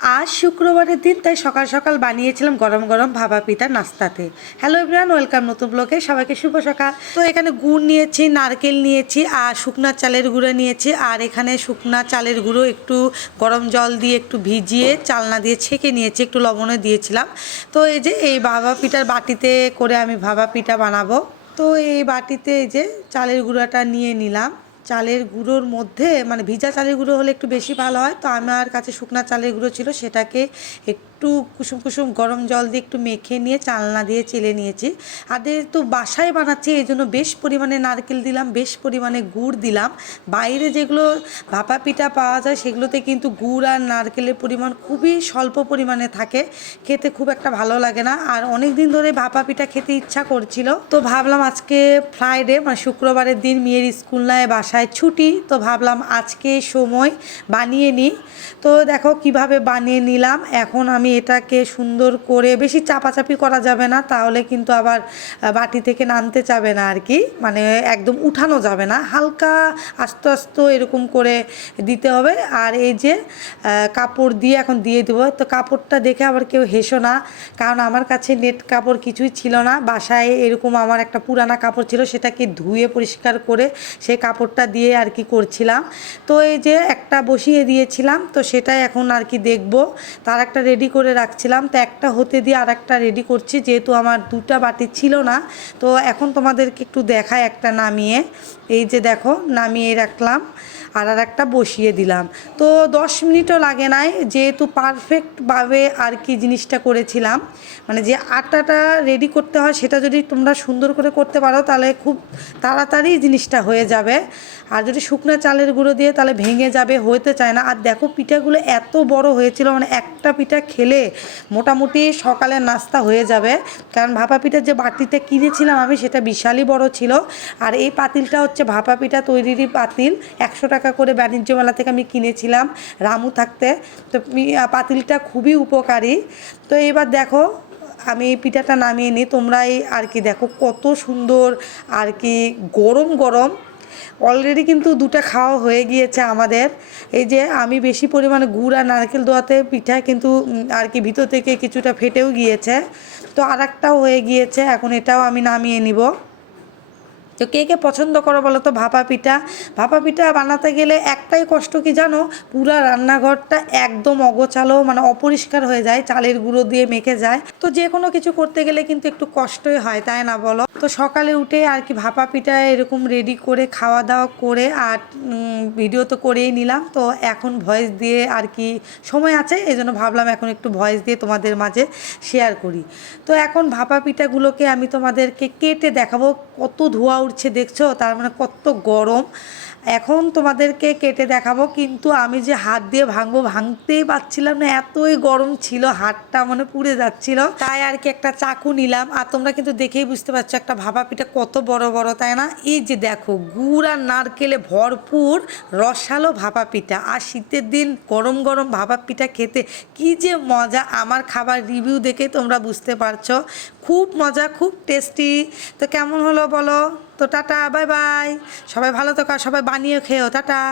আজ শুক্রবারের দিন, তাই সকাল সকাল বানিয়েছিলাম গরম গরম ভাপা পিঠা নাস্তাতে। হ্যালো এভরিওয়ান, ওয়েলকাম নতুন ব্লগে, সবাইকে শুভ সকাল। তো এখানে গুড় নিয়েছি, নারকেল নিয়েছি আর শুকনা চালের গুঁড়ো নিয়েছি। আর এখানে শুকনা চালের গুঁড়ো একটু গরম জল দিয়ে একটু ভিজিয়ে চালনা দিয়ে ছেঁকে নিয়েছি, একটু লবণে দিয়েছিলাম। তো এই যে এই ভাপা পিঠার বাটিতে করে আমি ভাপা পিঠা বানাবো। তো এই বাটিতে এই যে চালের গুঁড়োটা নিয়ে নিলাম। চালের গুঁড়োর মধ্যে মানে ভিজা চালের গুঁড়ো হলে একটু বেশি ভালো হয়, তো আমার কাছে শুকনা চালের গুঁড়ো ছিল, সেটাকে একটু কুসুম কুসুম গরম জল দিয়ে একটু মেখে নিয়ে চালনা দিয়ে চেলে নিয়েছি। আর যেহেতু বাসায় বানাচ্ছি এই জন্য বেশ পরিমাণে নারকেল দিলাম, বেশ পরিমাণে গুড় দিলাম। বাইরে যেগুলো ভাপা পিঠা পাওয়া যায় সেগুলোতে কিন্তু গুড় আর নারকেলের পরিমাণ খুবই স্বল্প পরিমাণে থাকে, খেতে খুব একটা ভালো লাগে না। আর অনেক দিন ধরে ভাপা পিঠা খেতে ইচ্ছা করছিল, তো ভাবলাম আজকে ফ্রাইডে মানে শুক্রবারের দিন মেয়ের স্কুল নয়, বাসায় ছুটি, তো ভাবলাম আজকে সময় বানিয়ে নিই। তো দেখো কিভাবে বানিয়ে নিলাম। এখন আমি এটাকে সুন্দর করে, বেশি চাপাচাপি করা যাবে না, তাহলে কিন্তু আবার বাটি থেকে নামতে চাবে না আর কি, মানে একদম উঠানো যাবে না, হালকা আস্তে আস্তে এরকম করে দিতে হবে। আর এই যে কাপড় দিয়ে এখন দিয়ে দেবো। তো কাপড়টা দেখে আবার কেউ হেসো না, কারণ আমার কাছে নেট কাপড় কিছুই ছিল না বাসায়। এরকম আমার একটা পুরানা কাপড় ছিল, সেটাকে ধুয়ে পরিষ্কার করে সেই কাপড়টা দিয়ে আর কি করছিলাম। তো এই যে একটা বসিয়ে দিয়েছিলাম, তো সেটাই এখন আর কি দেখবো, তার একটা রেডি করে রাখছিলাম। তো একটা হতে দিয়ে আর একটা রেডি করছি, যেহেতু আমার দুটা বাটি ছিল না। তো এখন তোমাদেরকে একটু দেখায় একটা নামিয়ে, এই যে দেখো নামিয়ে রাখলাম আর একটা বসিয়ে দিলাম। তো 10 মিনিটও লাগে নাই, যেহেতু পারফেক্টভাবে আর কি জিনিসটা করেছিলাম। মানে যে আটাটা রেডি করতে হয় সেটা যদি তোমরা সুন্দর করে করতে পারো তাহলে খুব তাড়াতাড়ি জিনিসটা হয়ে যাবে। আর যদি শুকনো চালের গুঁড়ো দিয়ে তাহলে ভেঙে যাবে, হতে চায় না। আর দেখো পিঠাগুলো এত বড় হয়েছিল, মানে একটা পিঠা খেলে মোটামুটি সকালের নাস্তা হয়ে যাবে। কারণ ভাপা পিঠার যে বাটিটা কিনেছিলাম আমি, সেটা বিশালই বড় ছিল। আর এই পাতিলটা হচ্ছে ভাপা পিঠা তৈরিরই পাতিল, 100 টাকা করে বাণিজ্য মেলা থেকে আমি কিনেছিলাম রামু থাকতে। তো পাতিলটা খুবই উপকারী। তো এবার দেখো আমি এই পিঠাটা নামিয়ে নিই, তোমরাই আর কি দেখো কত সুন্দর আর কি গরম গরম। অলরেডি কিন্তু দুটো খাওয়া হয়ে গিয়েছে আমাদের। এই যে আমি বেশি পরিমাণে গুড় আর নারকেল দেওয়াতে পিঠা কিন্তু আর কি ভিতর থেকে কিছুটা ফেটেও গিয়েছে। তো আর একটাও হয়ে গিয়েছে, এখন এটাও আমি নামিয়ে নিব। তো কে কে পছন্দ করো বলো তো ভাপা পিঠা? ভাপা পিঠা বানাতে গেলে একটাই কষ্ট কি জানো, পুরা রান্নাঘরটা একদম অগোছালো, মানে অপরিষ্কার হয়ে যায়, চালের গুঁড়ো দিয়ে মেখে যায়। তো যে কোনো কিছু করতে গেলে কিন্তু একটু কষ্টই হয়, তাই না বলো? তো সকালে উঠে আর কি ভাপা পিঠা এরকম রেডি করে খাওয়া দাওয়া করে আর ভিডিও তো করেই নিলাম। তো এখন ভয়েস দিয়ে আর কি সময় আছে, এই জন্য ভাবলাম এখন একটু ভয়েস দিয়ে তোমাদের মাঝে শেয়ার করি। তো এখন ভাপা পিঠাগুলোকে আমি তোমাদেরকে কেটে দেখাবো। কত ধোঁয়া উঠছে দেখছো, তার মানে কত গরম। এখন তোমাদেরকে কেটে দেখাবো, কিন্তু আমি যে হাত দিয়ে ভাঙবো ভাঙতেই পারছিলাম না, এতই গরম ছিল, হাতটা মানে পুড়ে যাচ্ছিল। তাই আর কি একটা চাকু নিলাম। আর তোমরা কিন্তু দেখেই বুঝতে পারছো একটা ভাপা পিঠা কত বড় বড়, তাই না? এই যে দেখো গুড় আর নারকেলে ভরপুর রসালো ভাপা পিঠা। আর শীতের দিন গরম গরম ভাপা পিঠা খেতে কি যে মজা, আমার খাবার রিভিউ দেখে তোমরা বুঝতে পারছো, খুব মজা, খুব টেস্টি। তো কেমন হলো বলো? তো টাটা, বাই বাই, সবাই ভালো থাকো, সবাই বানিয়ে খেও, টাটা।